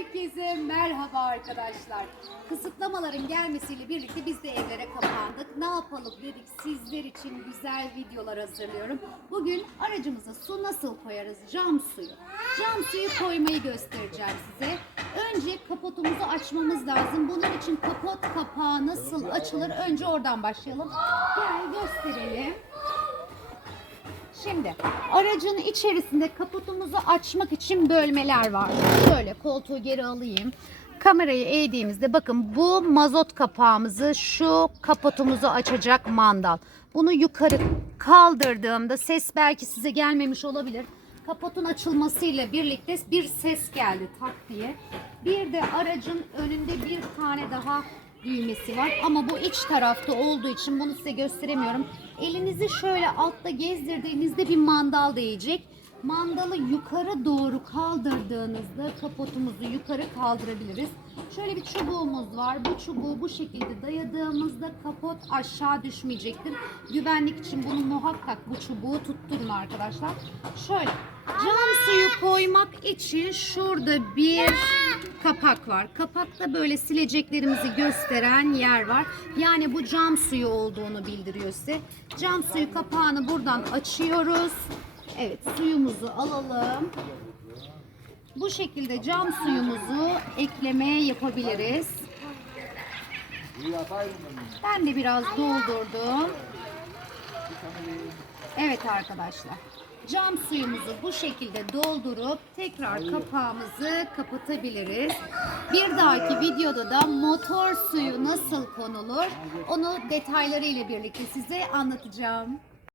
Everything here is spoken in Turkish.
Herkese merhaba arkadaşlar. Kısıtlamaların gelmesiyle birlikte biz de evlere kapandık. Ne yapalım dedik sizler için güzel videolar hazırlıyorum. Bugün aracımıza su nasıl koyarız? Cam suyu. Cam suyu koymayı göstereceğim size. Önce kapotumuzu açmamız lazım. Bunun için kapot kapağı nasıl açılır? Önce oradan başlayalım. Gel gösterelim. Şimdi aracın içerisinde kaputumuzu açmak için bölmeler var. Şöyle koltuğu geri alayım. Kamerayı eğdiğimizde bakın bu mazot kapağımızı şu kaputumuzu açacak mandal. Bunu yukarı kaldırdığımda ses belki size gelmemiş olabilir. Kaputun açılmasıyla birlikte bir ses geldi tak diye. Bir de aracın önünde bir tane daha düğmesi var ama bu iç tarafta olduğu için bunu size gösteremiyorum. Elinizi şöyle altta gezdirdiğinizde bir mandal değecek. Mandalı yukarı doğru kaldırdığınızda kapotumuzu yukarı kaldırabiliriz. Şöyle bir çubuğumuz var. Bu çubuğu bu şekilde dayadığımızda kapot aşağı düşmeyecektir. Güvenlik için bunu muhakkak bu çubuğu tutturun arkadaşlar. Şöyle cam suyu koymak için şurada bir kapak var. Kapakta böyle sileceklerimizi gösteren yer var. Yani bu cam suyu olduğunu bildiriyor size. Cam suyu kapağını buradan açıyoruz. Evet suyumuzu alalım. Bu şekilde cam suyumuzu eklemeye yapabiliriz. Ben de biraz doldurdum. Evet arkadaşlar. Cam suyumuzu bu şekilde doldurup tekrar kapağımızı kapatabiliriz. Bir dahaki videoda da motor suyu nasıl konulur onu detaylarıyla birlikte size anlatacağım.